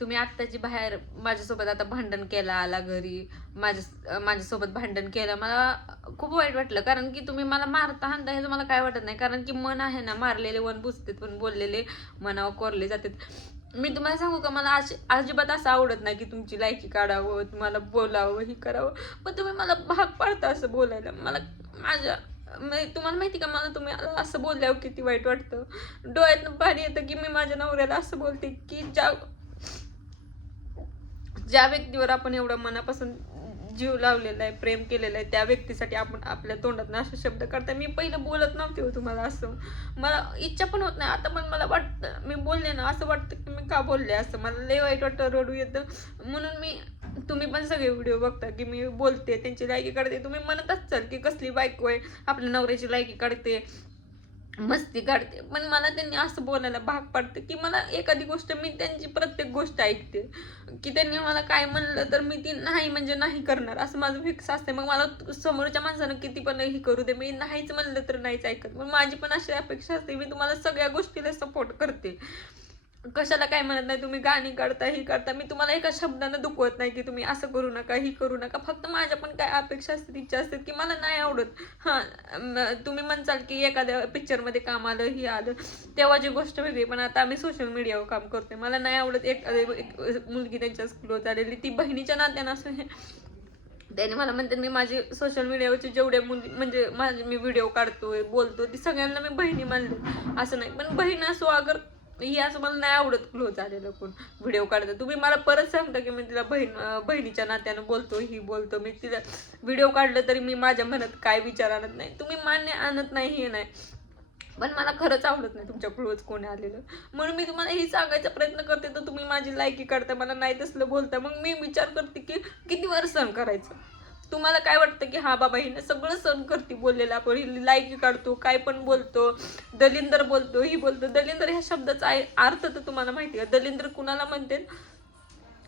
तुम्ही आत्ताची बाहेर माझ्यासोबत आता भांडण केलं आला घरी माझ्या माझ्यासोबत भांडण केलं मला खूप वाईट वाटलं. कारण की तुम्ही मला मारता हाणता ह्याचं मला काय वाटत नाही. कारण की मन आहे ना मारलेले वन बुजतात पण बोललेले मनावर कोरले जातात. मी तुम्हाला सांगू का मला अशी अजिबात असं आवडत नाही की तुमची लायकी काढावं तुम्हाला बोलावं हे करावं. पण तुम्ही मला भाग पाडता असं बोलायला. मला माझ्या म्हणजे तुम्हाला माहिती का मला तुम्ही असं बोलल्यावर किती वाईट वाटतं. डोळ्यातनं पाणी येतं की मी माझ्या नवऱ्याला असं बोलते की ज्या ज्या व्यक्तीवर आपण एवढं मनापासून जीव लावलेला आहे प्रेम केलेलं आहे त्या व्यक्तीसाठी आपण आपल्या तोंडात असे शब्द करताय मी पहिलं बोलत नव्हते हो तुम्हाला असं. मला इच्छा पण होत नाही. आता पण मला वाटतं मी बोलले ना असं वाटतं की मी का बोलले असं. मला लय वाईट वाटतं रडू येतं. म्हणून मी तुम्ही पण सगळे व्हिडिओ बघता की मी बोलते त्यांची लायकी काढते. तुम्ही म्हणत असाल की कसली बायको आहे आपल्या नवऱ्याची लायकी काढते. मस्ती काढते पण मला त्यांनी असं बोलायला भाग पाडते की मला एखादी गोष्ट मी त्यांची प्रत्येक गोष्ट ऐकते. की त्यांनी मला काय म्हणलं तर मी ती नाही म्हणजे नाही करणार. असं माझं फिक्स असते मग मला समोरच्या माणसानं किती पण हे करू दे. मी नाहीच म्हणलं तर नाहीच ऐकत. मग माझी पण अशी अपेक्षा असते. मी तुम्हाला सगळ्या गोष्टीला सपोर्ट करते. कशाला काय म्हणत नाही तुम्ही गाणी काढता ही करता मी तुम्हाला एका शब्दानं दुखवत नाही की तुम्ही असं करू नका ही करू नका. फक्त माझ्या पण काय अपेक्षा असतात इच्छा असतात की मला नाही आवडत. हां तुम्ही म्हणसाल की एखाद्या पिक्चरमध्ये काम आलं ही आलं तेव्हाची गोष्ट वेगळी पण आता आम्ही सोशल मीडियावर काम करतोय. मला नाही आवडत एक एक मुलगी त्यांच्या स्कूलवर आलेली ती बहिणीच्या नात्यानं असं हे त्याने मला म्हणते मी माझे सोशल मीडियावरचे जेवढे मुली म्हणजे माझे मी व्हिडिओ काढतोय बोलतो ती सगळ्यांना मी बहिणी मानले. असं नाही. पण बहीण असो अगर ही असं मला नाही आवडत क्लोज आलेलं कोण व्हिडिओ काढता. तुम्ही मला परत सांगता की मी तिला बहीण बहिणीच्या नात्यानं बोलतो ही बोलतो. मी तिला व्हिडिओ काढलं तरी मी माझ्या मनात काय विचार आणत नाही. तुम्ही मान्य आणत नाही हे नाही. पण मला खरंच आवडत नाही तुमच्या क्लोज कोणी आलेलं. म्हणून मी तुम्हाला हे सांगायचा प्रयत्न करते. तर तुम्ही माझी लायकी काढता मला नाही तसलं बोलता. मग मी विचार करते की किती वर सहन करायचं? तुम्हाला काय वाटतं की हा बाबा हिने सगळं सहन करते बोललेलं आपण? ही लायकी काढतो काय पण बोलतो दलिंदर बोलतो ही बोलतो. दलिंदर ह्या शब्दाचा अर्थ तर तुम्हाला माहिती आहे. का दलिंदर कुणाला म्हणते?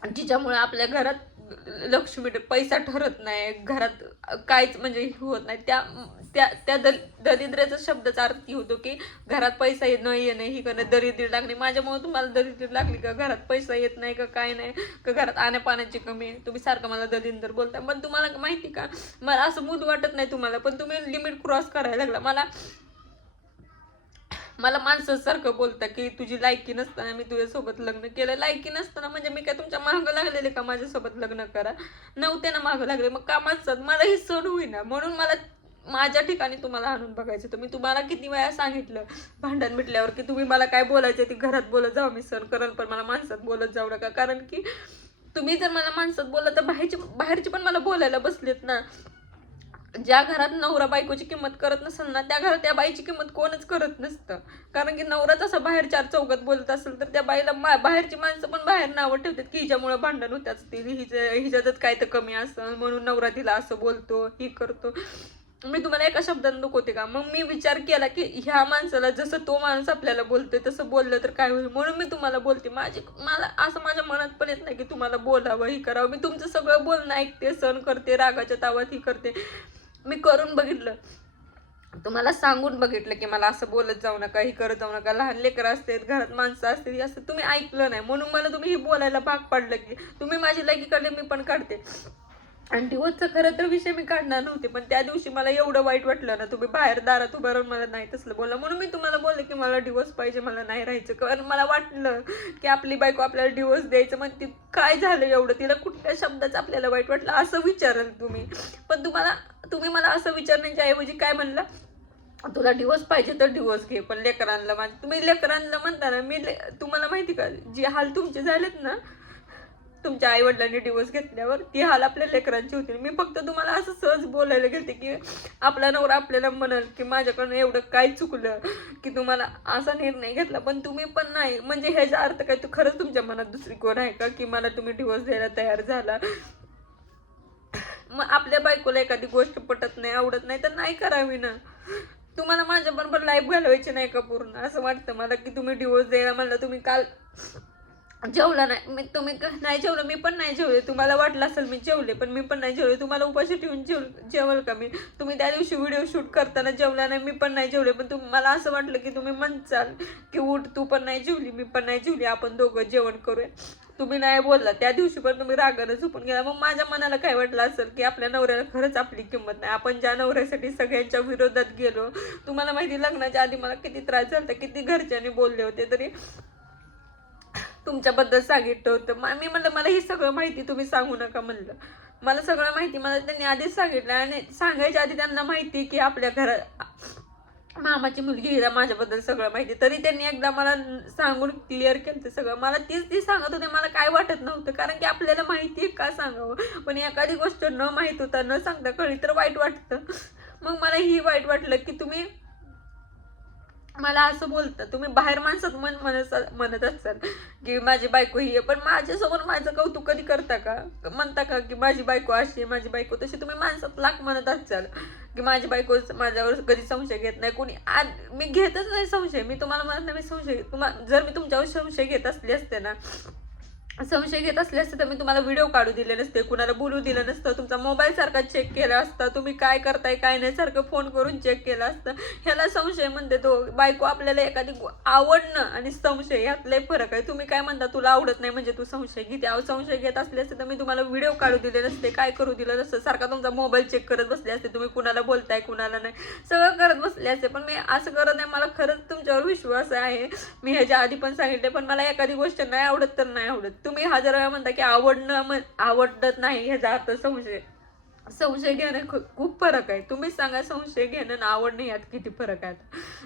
जिच्यामुळे आपल्या घरात लक्ष्मी पैसा ठरत नाही घरात काहीच म्हणजे हे होत नाही. त्या त्या त्या दल दरिद्र्याचा शब्दाचा अर्थ ही होतो की घरात पैसा येत नाही येणं ही करणं दरिद्री लागणे. माझ्यामुळे तुम्हाला दरिद्री लागली का? घरात पैसा येत नाही का? काय नाही? का घरात आण्यापाण्याची कमी आहे? तुम्ही सारखं मला दरिंदर बोलता पण तुम्हाला माहिती का? मला असं मूद वाटत नाही तुम्हाला. पण तुम्ही लिमिट क्रॉस करायला लागला. मला मला माणसासारखं बोलता की तुझी लायकी नसताना मी तुझ्यासोबत लग्न केलं. लायकी नसताना म्हणजे मी काय तुमच्या मागं लागलेले का माझ्यासोबत लग्न करा? नव्हते ना मागं लागले. मग का माणसात? मला हे सण होईना. म्हणून मला माझ्या ठिकाणी तुम्हाला आणून बघायचं. तर मी तुम्हाला किती वेळा सांगितलं भांडण मिटल्यावर की तुम्ही मला काय बोलायचं ती घरात बोलत जाऊ. मी सण करल पण मला माणसात बोलत जाऊ नका. कारण की तुम्ही जर मला माणसात बोलला तर बाहेरची बाहेरची पण मला बोलायला बसलेत ना. ज्या घरात नवरा बायकोची किंमत करत नसेल ना त्या घरात त्या बाईची किंमत कोणच करत नसतं. कारण की नवराच असं बाहेर चार चौकात बोलत असेल तर त्या बाईला मा- बाहेरची माणसं पण बाहेर नावं ठेवतात की हिच्यामुळे भांडण होत असतील हिच्या हिच्यातच काय तर कमी असं म्हणून नवरा तिला असं बोलतो ही करतो. मी तुम्हाला एका शब्दाने होते का? मग मी विचार केला की ह्या माणसाला जसं तो माणूस आपल्याला बोलतोय तसं बोललं तर काय होईल? म्हणून मी तुम्हाला बोलते माझी मला असं माझ्या मनात पण येत नाही की तुम्हाला बोलावं ही करावं. मी तुमचं सगळं बोलणं ऐकते सण करते रागाच्या तावात ही करते. मी करून बघितलं. तुम्हाला सांगून बघितलं की मला असं बोलत जाऊ नका ही करत जाऊ नका. लहान लेकरं असतात घरात माणसं असतात असं तुम्ही ऐकलं नाही. म्हणून मला तुम्ही हे बोलायला भाग पाडलं की तुम्ही माझी लायकी काढली मी पण काढते. आणि दिवसचा खरं तर विषय मी काढणार नव्हते पण त्या दिवशी मला एवढं वाईट वाटलं ना तुम्ही बाहेर दारात उभं राहून मला नाही तसलं बोलला. म्हणून मी तुम्हाला बोलले की मला डिवोर्स पाहिजे मला नाही राहायचं. कारण मला वाटलं की आपली बायको आपल्याला डिवोर्स द्यायचं मग ती काय झालं एवढं? तिला कुठल्या शब्दाचं आपल्याला वाईट वाटलं? असं विचाराल तुम्ही. पण तुम्हाला तुम्ही मला असं विचारण्याच्या म्हणजे ऐवजी काय म्हणला? तुला डिवोर्स पाहिजे तर डिवोर्स घे पण लेकरांना माझ तुम्ही लेकरांना म्हणता ना मी ले- तुम्हाला माहिती का जी हाल तुमचे झालेत ना तुमच्या आईवडिलांनी डिवोर्स घेतल्यावर ती हाल आपल्या लेकरांची होती. मी फक्त तुम्हाला असं सहज बोलायला गेलते की आपला नवरा आपल्याला म्हणाल की माझ्याकडनं एवढं काय चुकलं की तुम्हाला असा निर्णय घेतला पण तुम्ही पण नाही. म्हणजे ह्याचा अर्थ काय तू खरंच तुमच्या मनात दुसरी कोण आहे का की मला तुम्ही डिवोर्स द्यायला तयार झाला? मग आपल्या बायकोला एखादी गोष्ट पटत नाही आवडत नाही तर नाही करावी ना. तुम्हाला माझ्या बरोबर लाईफ घालवायची नाही का पूर्ण? असं वाटतं मला की तुम्ही डिवोर्स द्यायला म्हणलं तुम्ही काल जेवला नाही. मी तुम्ही नाही जेवलं मी पण नाही जेवले. तुम्हाला वाटलं असेल मी जेवले पण मी पण नाही जेवले. तुम्हाला उपाशी ठेवून जेव जेवल का मी? तुम्ही त्या दिवशी व्हिडिओ शूट करताना जेवला नाही मी पण नाही जेवले. पण तुम्हाला असं वाटलं की तुम्ही म्हणचाल की उठ तू पण नाही जेवली मी पण नाही जेवली. आपण दोघं जेवण करूया. तुम्ही नाही बोलला. त्या दिवशी पण तुम्ही रागानं झोपून गेला. मग माझ्या मनाला काय वाटलं असेल की आपल्या नवऱ्याला खरंच आपली किंमत नाही? आपण ज्या नवऱ्यासाठी सगळ्यांच्या विरोधात गेलो तुम्हाला माहिती लग्नाच्या आधी मला किती त्रास झाला किती घरच्यांनी बोलले होते तरी तुमच्याबद्दल सांगितलं होतं. मा- मी म्हणलं मला ही सगळं माहिती तुम्ही सांगू नका म्हणलं. मला सगळं माहिती मला त्यांनी आधीच सांगितलं आणि सांगायच्या आधी त्यांना माहिती की आपल्या घरात मामाची मुलगी हिला माझ्याबद्दल सगळं माहिती. तरी त्यांनी एकदा मला सांगून क्लिअर केलं ते सगळं. मला तीच ती सांगत होते मला काय वाटत नव्हतं कारण की आपल्याला माहिती आहे का सांगावं? पण एखादी गोष्ट न माहीत होता न सांगता कळली तर वाईट वाटतं. मग मला ही वाईट वाटलं की तुम्ही मला असं बोलतं तुम्ही बाहेर माणसात मन म्हणत म्हणत असाल की माझी बायको ही आहे. पण माझ्यासमोर माझं कौतुक कधी करता का? म्हणता का की माझी बायको अशी आहे माझी बायको तशी तुम्ही माणसात लाख म्हणत असाल की माझी बायको माझ्यावर कधी संशय घेत नाही कोणी आज मी घेतच नाही संशय मी तुम्हाला म्हणत नाही मी संशय तुम्हा जर मी तुमच्यावर संशय घेत असले असते ना संशय घेत असले असते तर मी तुम्हाला व्हिडिओ काढू दिले नसते. कुणाला बोलू दिलं नसतं. तुमचा मोबाईल सारखा चेक केला असता. तुम्ही काय करताय काय नाही सारखं फोन करून चेक केलं असतं. ह्याला संशय म्हणते तो. बायको आपल्याला एखादी आवडणं आणि संशय ह्यातलाही फरक आहे. तुम्ही काय म्हणता तुला आवडत नाही म्हणजे तू संशय घेते अहो संशय घेत असले असते तर मी तुम्हाला व्हिडिओ काढू दिले नसते. काय करू दिलं नसतं. सारखा तुमचा मोबाईल चेक करत बसले असते. तुम्ही कुणाला बोलताय कुणाला नाही. सगळं करत बसले असते. पण मी असं करत नाही. मला खरंच तुमच्यावर विश्वास आहे. मी ह्याच्या आधी पण सांगितले पण मला एखादी गोष्ट नाही आवडत तर नाही आवडत. तुम्ही हजार वेळा म्हणता की आवडणं म्हण आवडत नाही ह्याचा अर्थ संशय. संशय घेणं खूप फरक आहे. तुम्ही सांगा संशय घेणं आणि आवडणं यात किती फरक आहे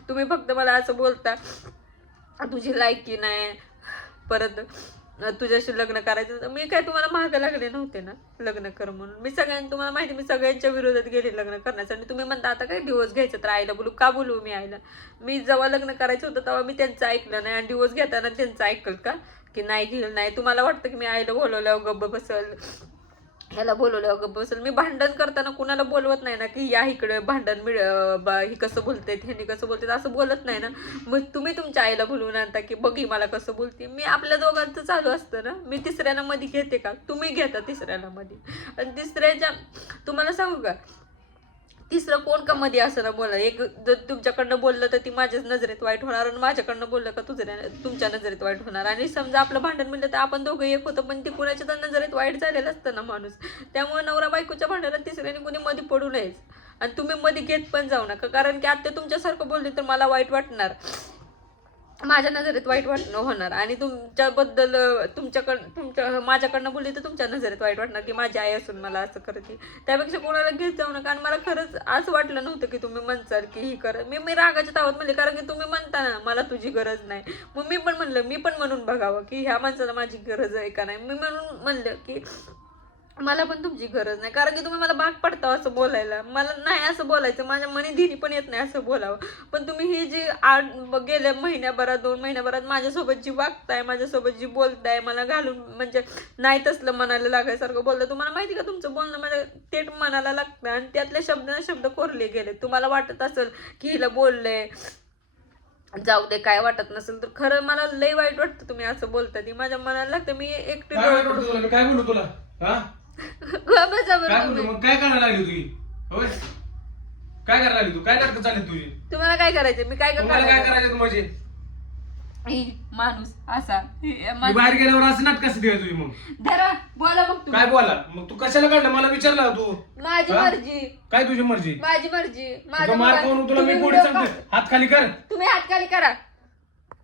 तुम्ही फक्त मला असं बोलता तुझी लायकी नाही परत तुझ्याशी लग्न करायचं तर मी काय तुम्हाला महाग लागले नव्हते ना लग्न कर म्हणून. मी सगळ्यांना तुम्हाला माहिती मी सगळ्यांच्या विरोधात गेले लग्न करण्यासाठी. तुम्ही म्हणता आता काय डिवोर्स घ्यायचं तर आईला बोलू का बोलू मी आईला? मी जेव्हा लग्न करायचं होतं तेव्हा मी त्यांचं ऐकलं नाही. आणि डिवोर्स घेताना त्यांचं ऐकल का? की नाही गेलं नाही. तुम्हाला वाटतं की मी आईला बोलवल्यावर गप्प बसल. ह्याला बोलवल्यावर गप्प बसल. मी भांडण करताना कुणाला बोलवत नाही ना की या इकडे भांडण मिळ बा ही कसं बोलतेत ह्यानी कसं बोलते असं बोलत नाही ना. मग तुम्ही तुमच्या आईला बोलवून आणता की बघी मला कसं बोलते. मी आपल्या दोघांचं चालू असतं ना. मी तिसऱ्याला मध्ये घेते का? तुम्ही घेता तिसऱ्याला मध्ये आणि तिसऱ्याच्या तुम्हाला सांगू का? तिसरं कोण का मध्ये असं ना बोला एक जर तुमच्याकडनं बोललं तर ती माझ्याच नजरेत वाईट होणार आणि माझ्याकडनं बोललं का तुझ्या तुमच्या नजरेत वाईट होणार. आणि समजा आपलं भांडण म्हणलं तर आपण दोघं एक होतं पण ती कुणाच्या तर नजरेत वाईट झालेलं असतं ना माणूस. त्यामुळे नवरा बायकोच्या भांडणात तिसऱ्याने कुणी मध्ये पडू नयेच. आणि तुम्ही मध्ये घेत पण जाऊ नका. कारण की आत्ता तुमच्यासारखं बोलले तर मला वाईट वाटणार. माझ्या नजरेत वाईट वाटणं होणार. आणि तुमच्याबद्दल तुमच्याकडं तुमच्या माझ्याकडनं बोलली तर तुमच्या नजरेत वाईट वाटणार की माझी आई असून मला असं करते त्यापेक्षा कोणाला घेत जाऊ नका. आणि मला खरंच असं वाटलं नव्हतं की तुम्ही म्हणचाल की ही कर मी मी रागाच्या तावत म्हणले कारण की तुम्ही म्हणता ना मला तुझी गरज नाही. मग मी पण म्हणलं मी पण म्हणून बघावं की ह्या माणसाला माझी गरज आहे का नाही? मी म्हणून म्हणलं की मला पण तुमची गरज नाही. कारण की तुम्ही मला भाग पडता असं बोलायला. मला नाही असं बोलायचं. माझ्या मनी धीरी पण येत नाही असं बोलावं. पण तुम्ही ही जी आठ गेल्या महिन्याभरात दोन महिन्याभरात माझ्यासोबत जी वागताय माझ्यासोबत जी बोलताय मला घालून म्हणजे नाही तसलं मनाला लागायसारखं बोलतं तुम्हाला माहिती का तुमचं बोलणं माझ्या थेट मनाला लागतं आणि त्यातल्या शब्दाने शब्द कोरले गेले. तुम्हाला वाटत असेल की हिला बोललंय. जाऊ दे काय वाटत नसेल तर खरं मला लय वाईट वाटतं तुम्ही असं बोलता ती माझ्या मनाला लागतं. मी एकटी काय बोलू तुला? हा? काय तुम्ही. बोलू मग काय करायला लागली तुझी होय? काय करायला लागली तू काय नाटक चालली तुझी? तुम्हाला काय करायचं? मी काय तुम्हाला काय करायचं करायचं तू माझी ही, माणूस असा. ही, मी मा- बाहेर गेल्यावर असं नाटक कसं दिलं तुझी मग. धरा बोला मग तुम्ही. काय बोला? मग तू कशाला काढलं? मला विचारला तू. माझी हा? मर्जी. काय तुझी मर्जी? माझी मर्जी. तुझा माझा मार मुलगा- तुला तुम्ही मी video सांगते काढ- हात खाली कर. तुम्ही हात खाली करा.